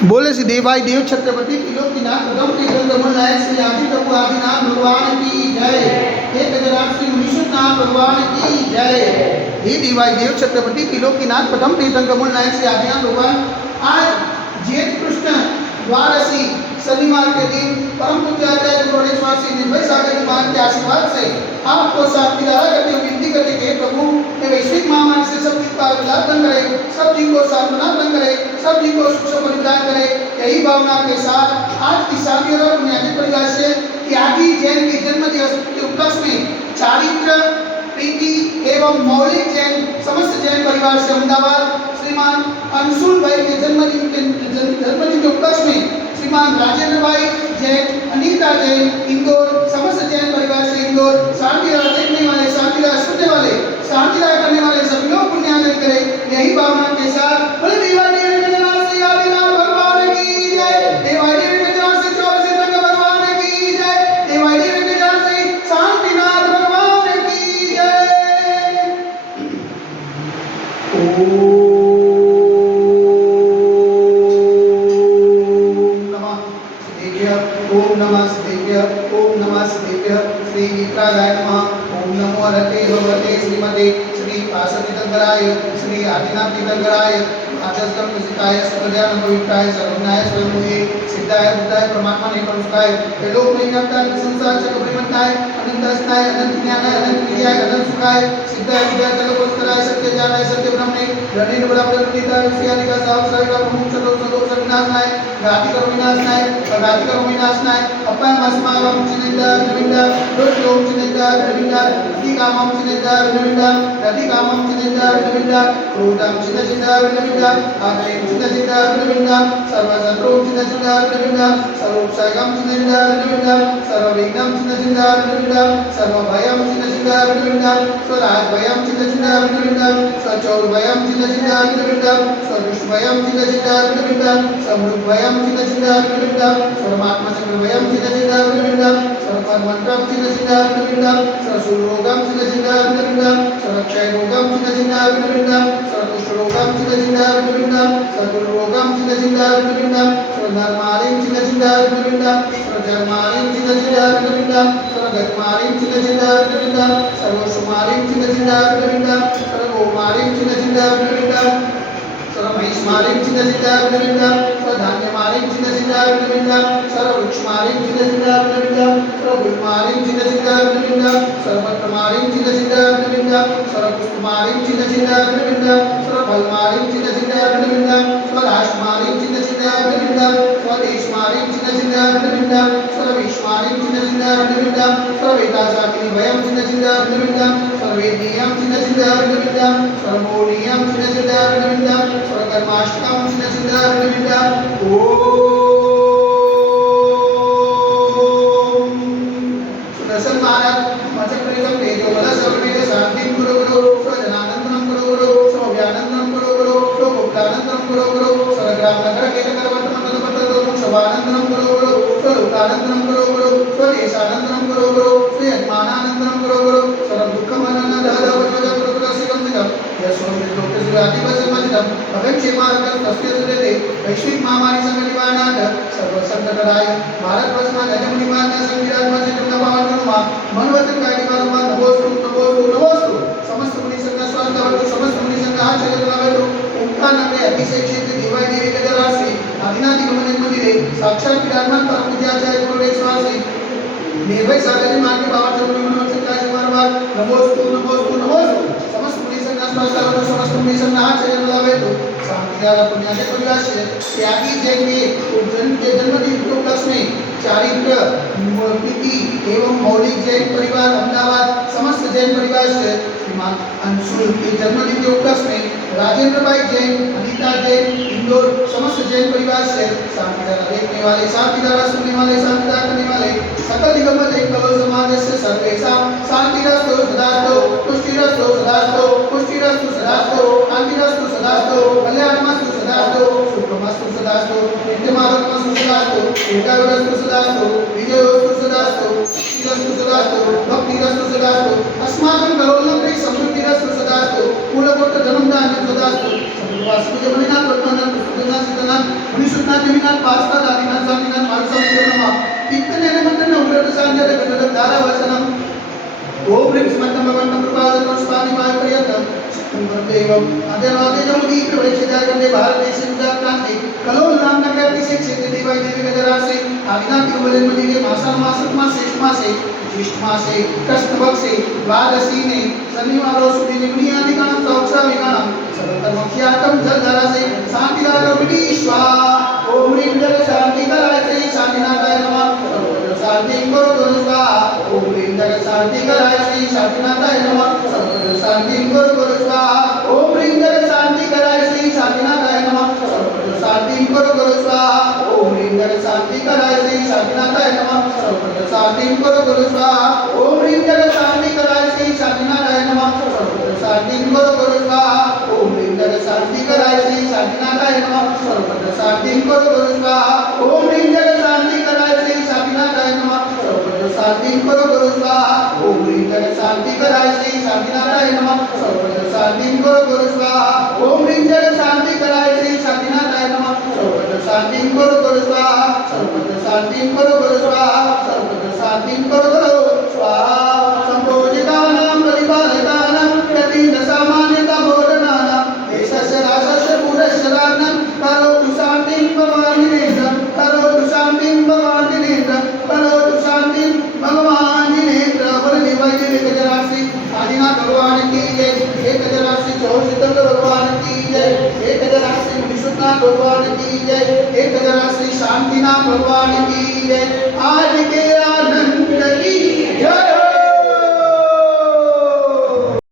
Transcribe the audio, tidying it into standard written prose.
बोले श्री देवाई देव छत्रपति त्रिलोकीनाथ प्रथम तीर्थंकर नायक श्री आदि प्रभु आदिनाथ भगवान की जय। हे गजराज श्री मुनीश्वरनाथ भगवान की जय। हे देवाई देव छत्रपति त्रिलोकीनाथ प्रथम तीर्थंकर नायक श्री आदिनाथ भगवान। आज जेठ कृष्ण द्वादशी शनिवार के दिन परम पूज्य आचार्य गुरुदेव निर्भय सागर भगवान के आशीर्वाद से आपको साथ दिलारा करते हुए विनती करते हैं प्रभु ये वैश्विक महामारी से सब चीज का लाभ दान करे, सब चीज को साधना दान करे, सब चीज को सुख परिधान करे। यही भावना के साथ आज की शादी और पुण्याजी परिवार से त्यागी जैन के जन्म दिवस के उपलक्ष्य में चारित्र प्रीति एवं मौलिक जैन समस्त जैन परिवार से अहमदाबाद श्रीमान अंशुल भाई के जन्मदिन के उपलक्ष्य में श्रीमान राजेंद्र भाई जैन, अनीता जैन इंदौर, समस्त जैन परिवार से इंदौर शांति राह देखने वाले, शांति राह सुनने वाले, शांति राह करने वाले सभी लोग पुण्यार्जन करें। यही भावना के साथ बोले देवाई देवी गजराज श्री आदिनाथ भगवान की जय। देवाई देवी गजराज श्री चौबीस तीर्थंकर भगवान की जय। देवाई देवी गजराज श्री शांतिनाथ भगवान की जय। ओम नमः शिवाय। ओम नमः शिवाय। श्री मित्राय नमः। ओम नमो हरते भगवते श्रीमते श्री पार्षदीतंकराय श्री आदिनाथ तीर्थंकराय आचस्कम सिद्धाय सकलज्ञान पवित्राय सर्वज्ञाय स्वयंभुवे सिद्धाय बुद्धाय परमात्मा ने परमस्ताय लोक में ज्ञाताय संसार चक्र परिमताय अनंतस्ताय अनंत ज्ञानाय अनंत क्रियाय अनंत सुखाय सिद्धाय विद्या तलकोत्तराय सत्य ज्ञानाय सत्य ब्रह्मणे रणेन बराबर पंडिताय सियानिका साहब साहिबा प्रमुख चलो सदो सर्वनाशनाय गाति करो विनाशनाय गाति करो विनाशनाय अपाय मस्मावम चिनिंदा विनिंदा लोक लोक चिनिंदा विनिंदा अति कामम चिनिंदा विनिंदा अति कामम चिनिंदा विनिंदा क्रोधम चिनिंदा विनिंदा आत्मेन चिनिंदा विनिंदा सर्वशत्रु चिनिंदा विनिंदा सर्वोपसायकम चिनिंदा विनिंदा सर्वविघ्नं चिनिंदा विनिंदा सर्वभयं चिनिंदा विनिंदा स्वराजभयं चिनिंदा विनिंदा स्वचौरभयं चिनिंदा विनिंदा स्वदुष्भयं चिनिंदा विनिंदा समृद्धभयं चिनिंदा विनिंदा सर्वात्मचक्रभयं चिनिंदा विनिंदा सर्वमन्त्रं चिनिंदा विनिंदा सर्वसुरोगं चिनिंदा विनिंदा सर्वक्षयरोगं चिनिंदा विनिंदा सर्वकुष्ठरोगं चिनिंदा विनिंदा सर्वरोगं चिनिंदा विनिंदा सर्वधर्मारिं चिनिंदा विनिंदा सर्वधर्मारिं चिनिंदा विनिंदा सर्वधर्मारिं चिनिंदा विनिंदा सर्वसुमारिं चिनिंदा विनिंदा सर्वगोमारिं चिनिंदा विनिंदा सर्वमहिष्मारिं चिनिंदा विनिंदा सर्वधान्यमारिं चिनिंदा विनिंदा सर्ववृक्षमारिं चिनिंदा विनिंदा सर्वगुलमारिं चिनिंदा विनिंदा सर्वपत्रमारिं चिनिंदा विनिंदा सर्वपुष्पमारिं चिनिंदा विनिंदा सर्वफलमारिं चिनिंदा विनिंदा स्वराष्ट्रमारिं चिनिंदा विनिंदा स्वदेशमारिं चिनिंदा विनिंदा सर्वविश्वमारिं चिनिंदा विनिंदा सर्ववेदासाकिनी भयं चिनिंदा विनिंदा सर्वेद्रियं चिनिंदा विनिंदा सर्वमोनियं चिनिंदा विनिंदा सर्वकर्माष्टकं चिनिंदा विनिंदा ओम सुदर्शन महाराज मचक्रिकं तेजोबल सर्ववेद शांतिं कुरु गुरु स्वजनानंदनं कुरु गुरु स्वव्यानंदनं कुरु गुरु स्वभुक्तानंदनं कुरु गुरु सर्वग्रामनगर केतकरवत्तमतलपतलो शवानंदनं कुरु गुरु स्वलोकानंदनं कुरु गुरु स्वदेशानंदनं कुरु गुरु स्वयजमानानंदनं कुरु गुरु सर्वदुःखमननदहदवज्रप्रकृतसिकंसिकं यस्वमित्रोक्तशिवादिवसमजितं अभयक्षेमार्कं तस्य सुदेते वैश्विक महामारी संघनिवारणार्थ सर्वसंकटहराय भारतवर्षમાં ગજમુનિમાના સંવિરાજમાં છે તેમના પાવન ગુણમાં મન વચન કાય નિવારણમાં નમોસ્તુ નમોસ્તુ નમોસ્તુ સમસ્ત મુનિ સંઘ સ્વાગત આવતો સમસ્ત મુનિ સંઘ આ જગત લાવેલો ઓમકાર નામે અતિશય ક્ષેત્ર દેવાય દેવી ગજરાજ શ્રી આદિનાથ ગમન મંદિરે સાક્ષાત વિરાજમાન પરમ પૂજ્યાચાર્ય ગુરુદેવ સ્વામી निर्भय सागर मार्ग के बाबा चरण में वचन का समारवाद नमोस्तु नमोस्तु नमोस्तु समस्त मुनि संघ नमस्कार करो समस्त मुनि संघ हाथ से लावे तो शांति द्वारा पुण्याले परिवार से त्यागी जैन के जन्मदिन के उपलक्ष्य में चारित्र प्रीति एवं मौलिक जैन परिवार अहमदाबाद समस्त जैन परिवार से श्रीमान अंशुल के जन्मदिन के उपलक्ष्य में राजेंद्र भाई जैन, अनीता जैन इंदौर समस्त जैन परिवार से शांति द्वारा देखने वाले, शांति द्वारा सुनने वाले, शांति द्वारा करने वाले सकल दिगंबर जैन कलो समाज से सर्वेषां शांतिरस्तु सदास्तु पुष्टिरस्तु सदास्तु पुष्टिरस्तु सदास्तु शांतिरस्तु सदास्तु कल्याणमस्तु सदास्तु सुखमस्तु सदास्तु नित्यमानमस्तु सदास्तु एकाग्रस्तु सदास्तु विजयोस्तु सदास्तु भक्तिरस्तु सदास्तु भक्तिरस्तु सदास्तु अस्माकं कलोलं समृद्धिरस्तु सदास्तु कुलगोत्र धनम दानं सदास्तु वासुदेव जमनीनाथ पद्मनाथ सुदेवनाथ सीतानाथ मुनिसुतनाथ देवीनाथ पार्श्वनाथ आदिनाथ स्वामीनाथ मारुसामी नमः इतने मंत्र उग्र सांजय गणद धारा वचनम ओम ह्रीं स्मन्तं भगवन्तं प्रभावतं स्वामी वायुपर्यन्तं देवम अधर्वादे जमुनी प्रवेशिता गंगे भारतदेशे गुजरात प्रांते कलोल नाम नगराति से क्षेत्र देवाय देवी गजरासे आदिनाथ तिरुमलन मदीने मासे ज्येष्ठ मासे कृष्ण पक्षे द्वादशी ने शनिवार सुदी निमनी आदि गणम सौक्षा विगणम सर्वकर्मख्यातम जलधारा से शांति रागविटी स्वाहा ओम ह्रीं जल शांति कराय श्री शांतिनाथाय नमः सर्वत्र शांति करो गुरु स्वाहा ओम ह्रीं जल शांति कराय श्री शांतिनाथाय नमः सर्वत्र शांति करो गुरु स्वाहा ओम ह्रीं जल शांति कराय श्री शांतिनाथाय नमः सर्वत्र शांति करो गुरु स्वाहा ओम ह्रीं जल शांति कराय श्री शांतिनाथाय नमः सर्वत्र शांति करो गुरु स्वाहा ओम ह्रीं जल शांति कराय श्री शांतिनाथाय नमः सर्वत्र शांति करो गुरु स्वाहा ओम ह्रीं जल शांति कराय श्री शांतिनाथाय नमः सर्वत्र शांति करो गुरु स्वाहा ओम ह्रीं जल शांति कराय श्री शांतिनाथाय नमः सर्वत्र शांति करो गुरु स्वाहा ओम ह्रीं जल शांति कराय श्री शांतिनाथाय नमः सर्वत्र शांति करो गुरु स्वाहा ओम ह्रीं जल शांति कराय श्री शांतिनाथाय नमः सर्वत्र शांति करो गुरु स्वाहा सर्वत्र शांति करो गुरु स्वाहा सर्वत्र शांति करो गुरु स्वाहा संपूजितानां परिपालितानां यतीन्द्रसामान्यता बोधनानां देशस्य राजस्य पुरस्सराणां करोतु शान्तिं भवानिनेत्रं करोतु शान्तिं भवानिनेत्रं करोतु शान्तिं भगवानिनेत्रं बोले वैदिक जरासी आदिनाथ भगवान की जय एक जरासी चौसितंग भगवान की जय एक जरासी विशुद्धनाथ भगवान की जय एक जरासी शांतिनाथ भगवान की जय आज के